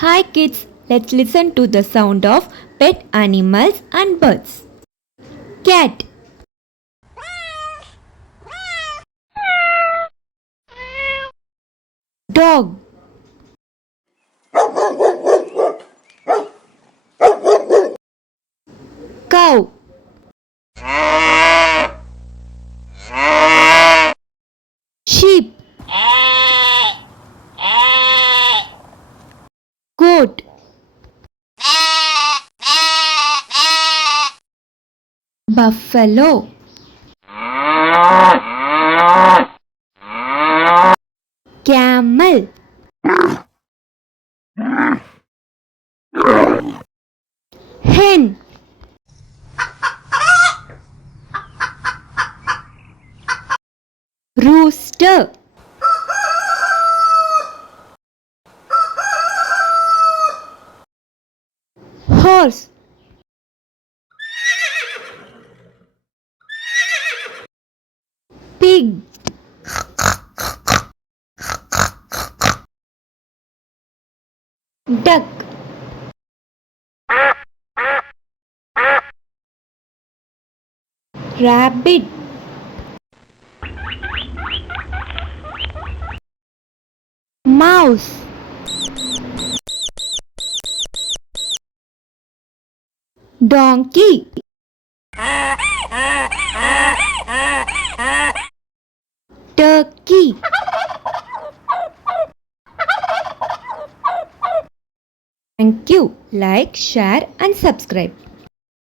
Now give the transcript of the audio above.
Hi kids, let's listen to the sound of pet animals and birds. Cat, dog, cow, sheep, goat, buffalo, camel, hen, rooster, horse, pig, duck, rabbit, mouse, donkey, turkey. Thank you. Like, share and subscribe.